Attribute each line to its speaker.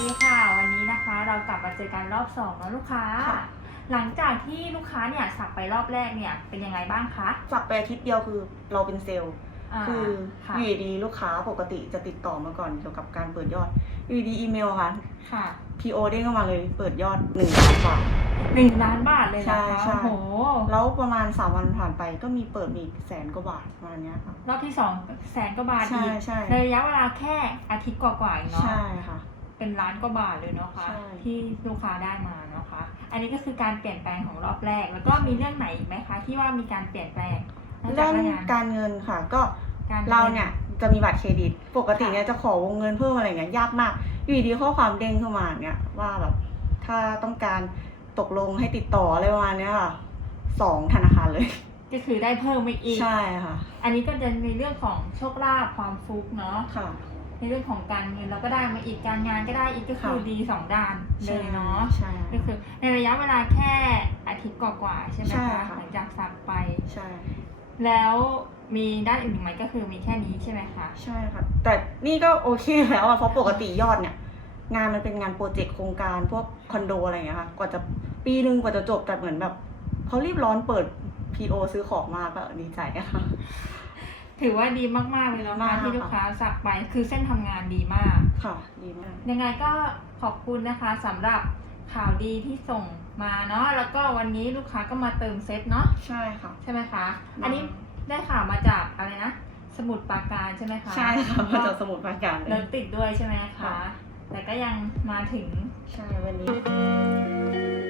Speaker 1: ดีค่ะ วันนี้นะคะเรากลับมาเจอกันรอบสองแล้วลูกค้า
Speaker 2: ค่ะ
Speaker 1: หลังจากที่ลูกค้าเนี่ยสักไปรอบแรกเนี่ยเป็นยังไงบ้างคะ
Speaker 2: สักไปอาทิตย์เดียวคือเราเป็นเซลล์าคือ
Speaker 1: ค่ะ
Speaker 2: อยู่ดีๆลูกค้าปกติจะติดต่อมาก่อนเกี่ยวกับการเปิดยอดอยู่ดีๆอีเมลค่ะ
Speaker 1: ค่ะ
Speaker 2: PO เด้งเข้ามาเลยเปิดยอด1นึ่งล้านบาท
Speaker 1: หนึ่งล้านบาทเลยนะ
Speaker 2: ใช่
Speaker 1: คะ
Speaker 2: ใช่
Speaker 1: โอ้โห
Speaker 2: แล้วประมาณ 3 วันผ่านไปก็มีเปิดมีอีกแสนกว่าบาทประมาณเนี้ยค่ะ
Speaker 1: รอบที่สองแสนกว่าบาท
Speaker 2: ใช่
Speaker 1: อีก
Speaker 2: ใช่
Speaker 1: ในระยะเวลาแค่อาทิตย์กว่าๆเองเนาะ
Speaker 2: ใช่ค่ะ
Speaker 1: เป็นล้านกว่าบาทเลยเนาะคะ
Speaker 2: ใช่ที่
Speaker 1: ที่ลูกค้าได้มาเนาะคะ อันนี้ก็คือการเปลี่ยนแปลงของรอบแรก แล้วก็มีเรื่องไหนอีกไหมคะ ที่ว่ามีการเปลี่ยนแปลงนอกจา
Speaker 2: เรื่
Speaker 1: ก
Speaker 2: อง
Speaker 1: หน้างาน
Speaker 2: การเงินค่ะ ก็
Speaker 1: การ
Speaker 2: เราเนี่ยจะมีบัตรเครดิต ปกติเนี่ยจะขอวงเงินเพิ่มอะไรเงี้ยยากมาก อยู่ดีๆข้อความเด้งเข้ามาเนี่ยว่าแบบถ้าต้องการตกลงให้ติดต่ออะไรประมาณเนี้ยค่ะสองธนาคารเลย
Speaker 1: ก็คือได้เพิ่มไปอีก
Speaker 2: ใช่ค่ะ
Speaker 1: อันนี้ก็จะในเรื่องของโชคลาภความฟุกเนาะ
Speaker 2: ค่ะ
Speaker 1: ในเรื่องของการเงินเราก็ได้มาอีกการงานก็ได้อีกก็คือ
Speaker 2: ค่ะ
Speaker 1: ดีสองด้านเลยเนาะ
Speaker 2: ใช่
Speaker 1: ก็คือในระยะเวลาแค่อาทิตย์กว่าๆใช่ไหม
Speaker 2: ใช่
Speaker 1: คะ
Speaker 2: ค่ะ
Speaker 1: หลังจากสักไป
Speaker 2: ใช่
Speaker 1: แล้วมีด้านอื่นอีกไหมก็คือมีแค่นี้ใช่ไหมคะ
Speaker 2: ใช่ค่ะแต่นี่ก็โอเคแล้วอะเพราะปกติยอดเนี่ย งานมันเป็นงานโปรเจกต์โครงการพวกคอนโดอะไรอย่างเงี้ยค่ะกว่าจะปีนึงกว่าจะจบแต่เหมือนแบบเขารีบร้อนเปิด PO ซื้อของมาก็ดีใจอะค่ะ
Speaker 1: ถือว่าดีมากๆเลยแล้ว
Speaker 2: มา
Speaker 1: นะ
Speaker 2: ก
Speaker 1: ที่ลูกค้าสักไป คือเส้นทำงานดีมาก
Speaker 2: ค่ะ ดีมาก
Speaker 1: ยังไงก็ขอบคุณนะคะสำหรับข่าวดีที่ส่งมาเนาะแล้วก็วันนี้ลูกค้าก็มาเติมเซตเนาะ
Speaker 2: ใช่ค่ะ
Speaker 1: ใช่ไหมคะ
Speaker 2: มา
Speaker 1: อันนี้ได้ข่าวมาจากอะไรนะ สมุดปราการใช่ไหมคะ
Speaker 2: ใช่ค่ะมาจากสมุทรปราการเล
Speaker 1: ร
Speaker 2: ย
Speaker 1: ถติดด้วยใช่ไหมคะ
Speaker 2: ค่ะ
Speaker 1: แต่ก็ยังมาถึง
Speaker 2: ใช่ วันนี้